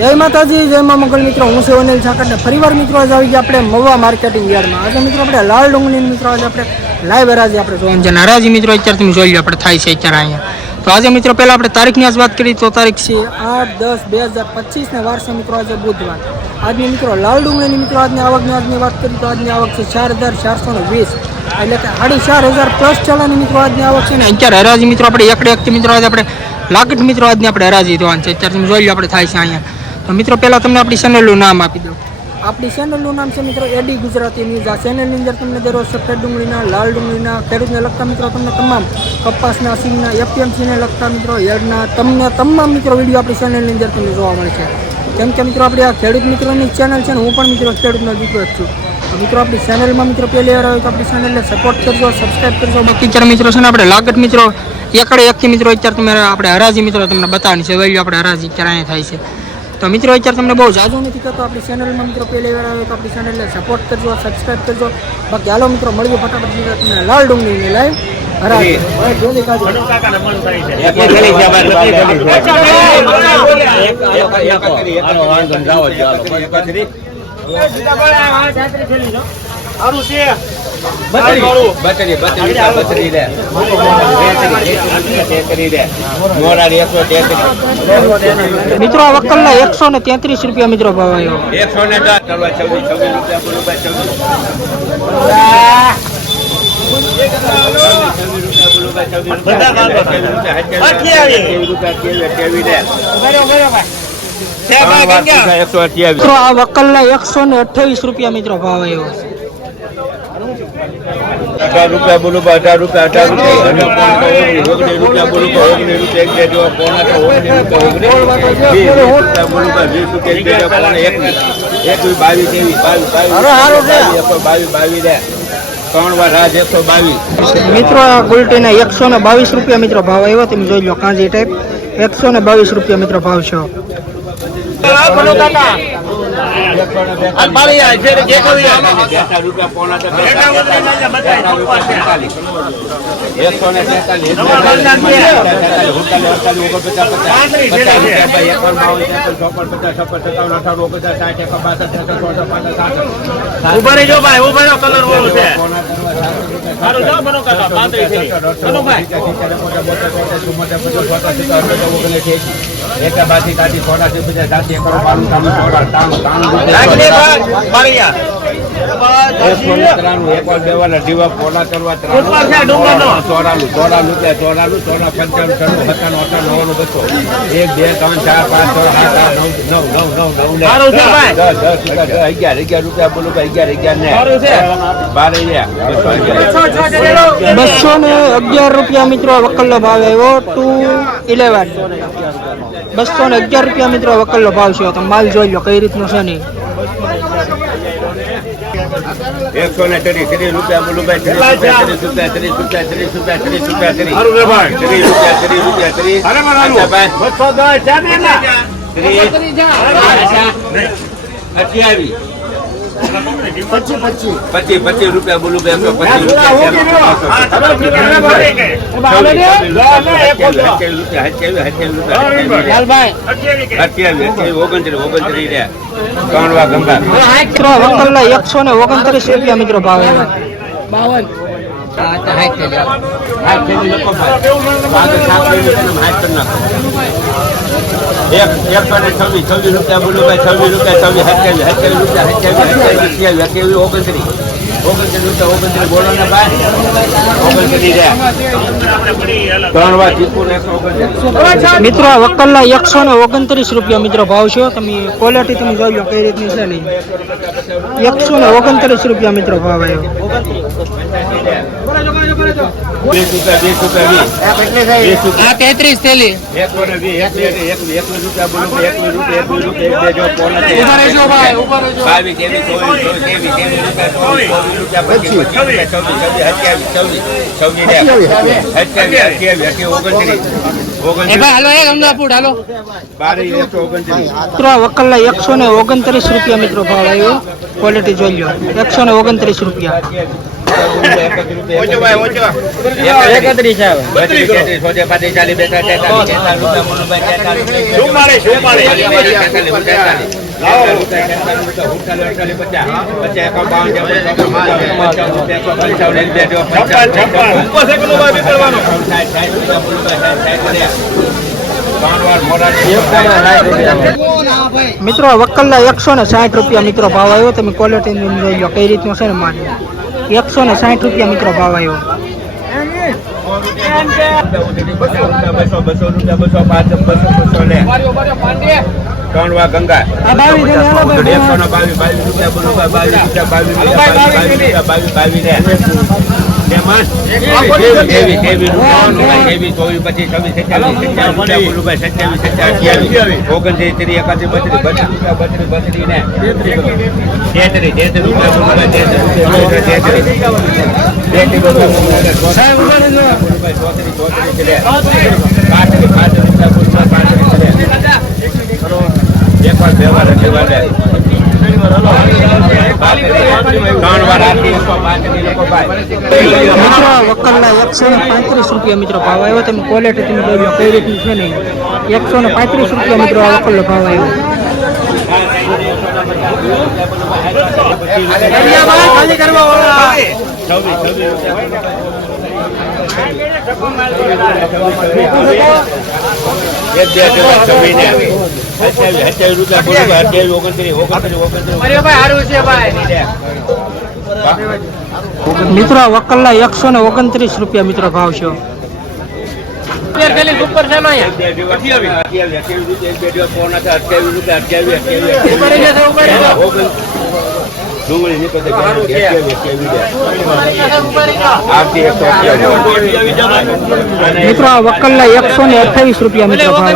જય માતાજી, જય મા મંગલ મિત્રો, હું છું અનિલ ઠાકર ને ફરીવાર મિત્રો આજે આવી ગયા આપણે મવા માર્કેટિંગ યાર્ડમાં. આજે મિત્રો આપણે લાલ ડુંગળી મિત્રો આજે આપણે લાઈવ હરાજી આપણે જોવાનું છે. હરાજી મિત્રો અત્યારે તમે જોઈ લો આપણે થાય છે અત્યારે અહીંયા. તો આજે મિત્રો પહેલાં આપણે તારીખની આજ વાત કરી તો તારીખ છે 8-10-2025 ને વાર છે મિત્રો આજે બુધવાર. આજની મિત્રો લાલ ડુંગળીની મિત્રો આજની વાત કરી તો આજની આવક છે 4,420 એટલે કે 4,500 પ્લસ ચાલાની મિત્રો આજની આવક છે ને અત્યારે હરાજી મિત્રો આપણે એકથી મિત્રો આજે આપણે લાગટ મિત્રો આજની આપણે હરાજી જોવાનું છે. અત્યારે તમે જોઈ લો આપણે થાય છે અહીંયા. તો મિત્રો પહેલાં તમને આપણી ચેનલનું નામ આપી દઉં. આપણી ચેનલનું નામ છે મિત્રો એડી ગુજરાતી ન્યૂઝ. આ ચેનલની અંદર તમને દરરોજ સફેદ ડુંગળીના, લાલ ડુંગળીના, ખેડૂતને લગતા મિત્રો તમને તમામ કપાસના, સિંગના, એપીએમસીને લગતા મિત્રો યડના તમને તમામ મિત્રો વિડીયો આપણી ચેનલની અંદર તમને જોવા મળે છે. કેમ કે મિત્રો આપણી આ ખેડૂત મિત્રોની ચેનલ છે ને હું પણ મિત્રો ખેડૂતનો દીકરો જ છું. તો મિત્રો આપણી ચેનલમાં મિત્રો પહેલી વાર આવે તો આપણી ચેનલને સપોર્ટ કરજો, સબસ્ક્રાઈબ કરજો. બાકી ચાર મિત્રો છે ને આપણે લાગટ મિત્રો એકથી મિત્રો અત્યારે તમે આપણે હરાજી મિત્રો તમને બતાવવાની છે. વેલ્યુ આપણે હરાજી અત્યારે અહીંયા થાય છે. તો મિત્રો અત્યારે તમને બહુ જાજુ નથી કરતો. આપણી ચેનલમાં મિત્રો પહેલી વાર આવે તો આપણી ચેનલને સપોર્ટ કરજો, સબસ્ક્રાઈબ કરજો. બાકી હાલો મિત્રો મળીએ ફટાફટ મિત્રો તમને લાલ ડુંગળીની લાઈવ હરાજી. મિત્રો આ વકલના 133 રૂપિયા મિત્રો ભાવ આવ્યો. 128 આ વકલના 128 રૂપિયા મિત્રો ભાવ આવ્યો. 18 રૂપિયા બોલો, 18 રૂપિયા, 18 રૂપિયા બોલો, 19 મિત્રો આ ગુલટીના 122 રૂપિયા મિત્રો ભાવ આવ્યો. તમે જોઈ લો કાંજી ટાઈપ 122 રૂપિયા મિત્રો ભાવ છે. ₹211 મિત્રો વકલનો ભાવ આવ્યો. 211 211 રૂપિયા મિત્રો વકલનો ભાવ છે. તમે માલ જોઈ લો કઈ રીતનો છે નહીં. 130 રૂપિયા બોલું ભાઈ, 30 રૂપિયા બોલું વકલના 129 રૂપિયા મિત્રો ભાવ 52 26 રૂપિયા બોલું ભાઈ, 26 રૂપિયા, 29 બોલો ને ભાઈ, 29 મિત્રો આ વકલના 129 રૂપિયા મિત્રો ભાવ છે. તમે ક્વોલિટી તમે જોઈ લો કઈ રીતની છે નહીં. 129 રૂપિયા મિત્રો ભાવ આવ્યો. 33 થેલી 129 રૂપિયા મિત્રો ભાવ આવ્યો. ક્વોલિટી જોઈ લો 129 રૂપિયા. મિત્રો વકલના 160 રૂપિયા મિત્રો ભાવ આવ્યો. તમે ક્વોલિટી જોઈ લો કઈ રીતનું છે ને માલ. 160 રૂપિયા મિત્રો ભાવ આવ્યો. કણવા ગંગા 135 રૂપિયા મિત્રો ભાવ આવ્યો. તમે ક્વોલિટી તમે જોઈ લો કઈ રીતનું છે ને. 135 રૂપિયા મિત્રો આ વકલનો ભાવ આવ્યો. મિત્રો વકલના 129 રૂપિયા મિત્રો ભાવ છે. મિત્રો આ વકલના 128 રૂપિયા મિત્રો ભાવ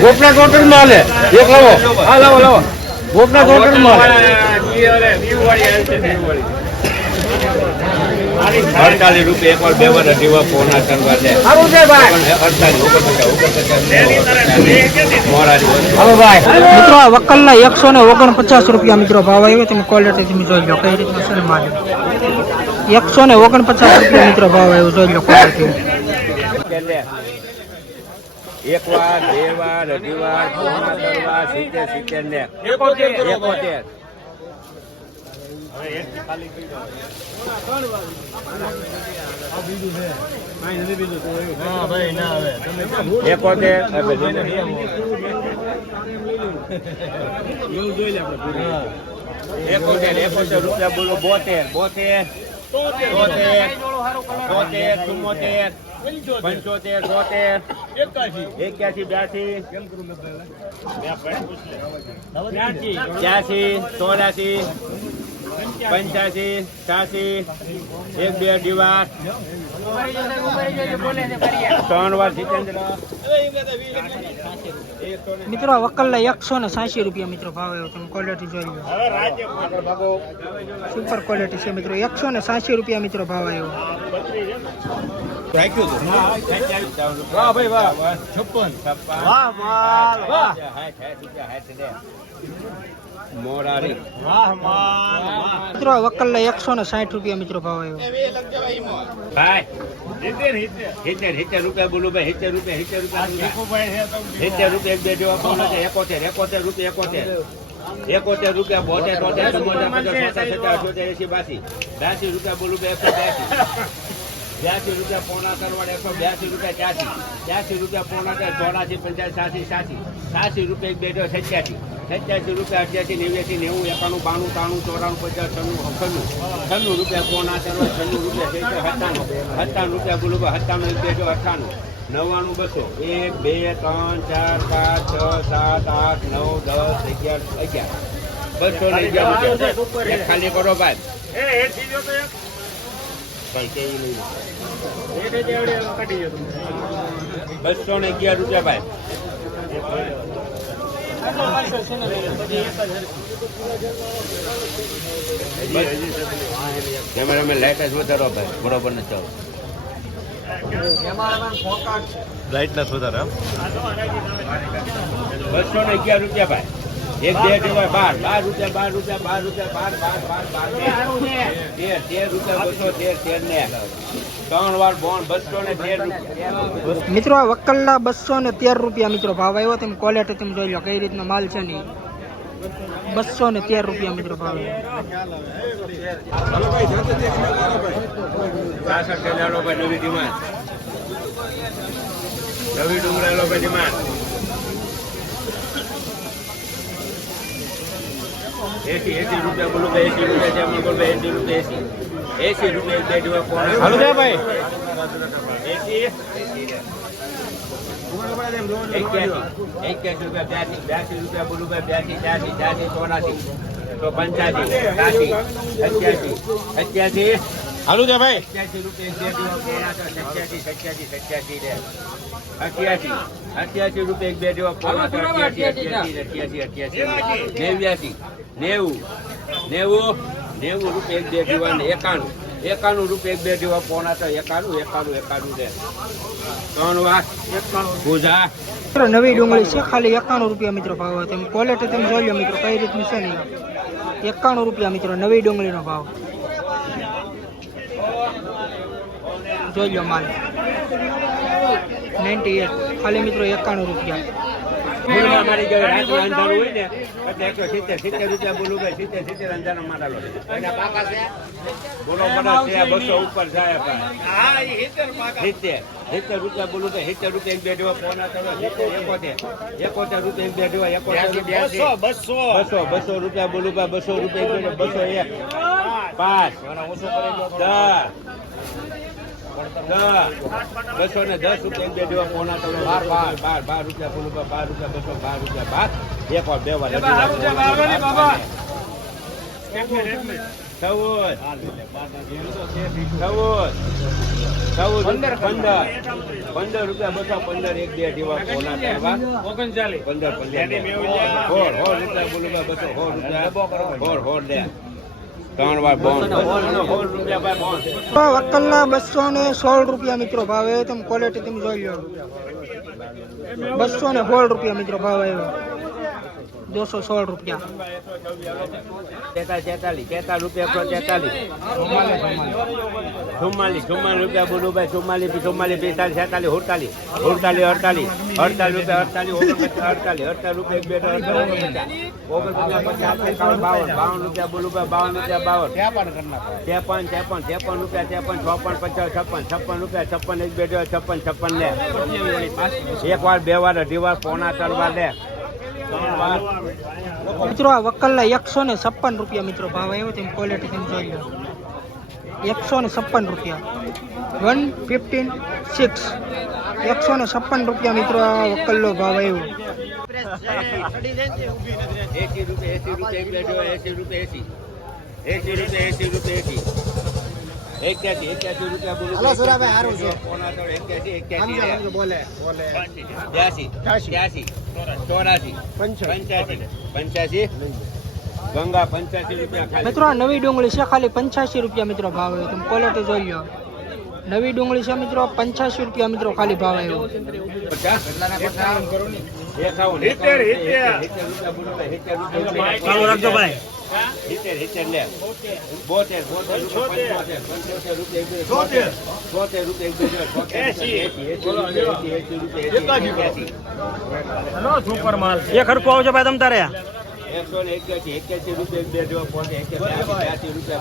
ગોપના ટોટલ માં લે એક લાવો. હા લાવો લાવો ગોપના ટોટલ માં 48 રૂપિયા એક વાર બે વાર અઢીવા પોણા કરવા છે. મિત્રો આ વકલના 149 રૂપિયા મિત્રો ભાવ આવ્યો. તમે ક્વોલિટી તમે જોઈ લો કઈ રીતનું છે માલ. 149 રૂપિયા મિત્રો ભાવ આવ્યો. જોઈ લો ક્વોલિટી. એક વાર બે વાર અઢી વાર પોણા કરવા 70 ને 71. રૂપિયા બોલો 72 75 75 81 82 85 86 એક બે દીવાર 3 વાર મિત્રો વકલના 180 રૂપિયા મિત્રો ભાવ આવ્યો. તમે ક્વોલિટી જોઈ લો સુપર ક્વોલિટી છે મિત્રો. 180 રૂપિયા મિત્રો ભાવ આવ્યો. મોરારી મિત્રો વકલના 160 રૂપિયા મિત્રો ભાવ આવ્યો. ભાઈ 70 રૂપિયા બોલું ભાઈ. 70 રૂપિયા 70 રૂપિયા એક બે જેવા ફોન છે. 71 રૂપિયા 71 રૂપિયા 72 82 રૂપિયા બોલું ભાઈ. 82 રૂપિયા પોણા કરવાડ 182 રૂપિયા 83 રૂપિયા પોણા 84 85 86 87 રૂપિયા એક બે 87 87 રૂપિયા 88 89 90 91 92 93 94 95 96 96 રૂપિયા કોણ આ કરવા 96 રૂપિયા 97 રૂપિયા ગુલુબા 97 98 99 200 1 2 3 4 5 6 7 8 9 10 11 211 ખાલી કરો ભાઈ ₹211 રૂપિયા ભાઈ કેમેરામેન લાઈટ જ વધારો ભાઈ બરોબર ને ચાલો લાઈટ ના સુધારા ₹211 રૂપિયા ભાઈ 1 2 12 ₹12 ₹12 ₹13 રૂપિયા 3 વાર બોન્ડ 213 રૂપિયા મિત્રો આ વકલના 213 રૂપિયા મિત્રો ભાવ આવ્યો તેમ ક્વોલિટી તમે જોઈ લો કઈ રીતનો માલ છે ને 213 રૂપિયા મિત્રો ભાવ નવી ડિમાન્ડ નવી ડુંગરાલો ભાઈ ડિમાન્ડ 80 રૂપિયા બોલો 80 રૂપિયા છે અમારે બોલો 80 રૂપિયા 80 રૂપિયા બે દિવસ હાલો દે ભાઈ 81 રૂપિયા 82 રૂપિયા બોલો ભાઈ 82 83 84 હાલું દે ભાઈ 85 રૂપિયા 88 રૂપિયા એક બે જેવા પોણા 89 રૂપિયા એક બે જેવા 91 રૂપિયા એક બે જેવા પોણા 91 દે 3 વાર પૂજા નવી ડુંગળી છે ખાલી 91 રૂપિયા મિત્રો ભાવ તેમ ક્વોલિટી તમે જોઈ લો મિત્રો કઈ રીતનું છે ને 91 રૂપિયા મિત્રો નવી ડુંગળીનો ભાવ જોઈ લો માલ 98 ખાલી મિત્રો 91 રૂપિયા બોલવા મારી ગયો રાતનું અંધારું હોય ને એટલે 170 રૂપિયા બોલું ભાઈ 70 અંધારો મારેલો એના પાકા છે બોલો બધા છે 200 ઉપર જાય ભાઈ હા એ 70 રૂપિયા બોલું તો 70 રૂપિયા એક બે દેવા પોણા 71 રૂપિયા એક બે દેવા 200 રૂપિયા બોલું ભાઈ 200 રૂપિયા 201 5 10 રૂપિયા બે દેવા પોણા 12 રૂપિયા બોલું 12 રૂપિયા 212 રૂપિયા એક વાર બે વાર 15 રૂપિયા 215 એક બે દેવા પોણા 39 15 રૂપિયા દે 3 વાર બોન્ડ વકલના 216 રૂપિયા મિત્રો ભાવ આવ્યો તમે ક્વોલિટી તમે જોઈ લો 216 રૂપિયા મિત્રો ભાવ આવ્યો 216 રૂપિયા 43 રૂપિયા 44 રૂપિયા બોલું ભાઈ 44 45 46 47 48 રૂપિયા એક બે 52 રૂપિયા બોલું ભાઈ 52 રૂપિયા 53 રૂપિયા 56 એક બે 56 લે એક વાર બે વાર અઢી વાર પોણા 3 વાર લે મિત્રો આ વકલના 156 રૂપિયા મિત્રો ભાવ આવ્યો તેમ ક્વોલિટી તમે જોઈ લો 156 રૂપિયા 156 156 રૂપિયા મિત્રો આ વકલનો ભાવ આવ્યો 80 રૂપિયા 80 રૂપિયા 81 રૂપિયા બોલું 85 ગંગા 85 રૂપિયા મિત્રો આ નવી ડુંગળી છે ખાલી 85 રૂપિયા મિત્રો ભાવ આવ્યો તમે ક્વોલિટી જોઈ લો નવી ડુંગળી છે મિત્રો 85 રૂપિયા મિત્રો ખાલી ભાવ આવ્યો 81 રૂપિયા બે જેવા પહોંચે 81 રૂપિયા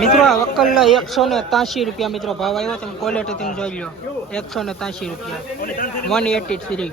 મિત્રો આ વકલના 183 રૂપિયા મિત્રો ભાવ આવ્યો. તમે ક્વોલિટી તમે જોઈ લો, 183 રૂપિયા, 183.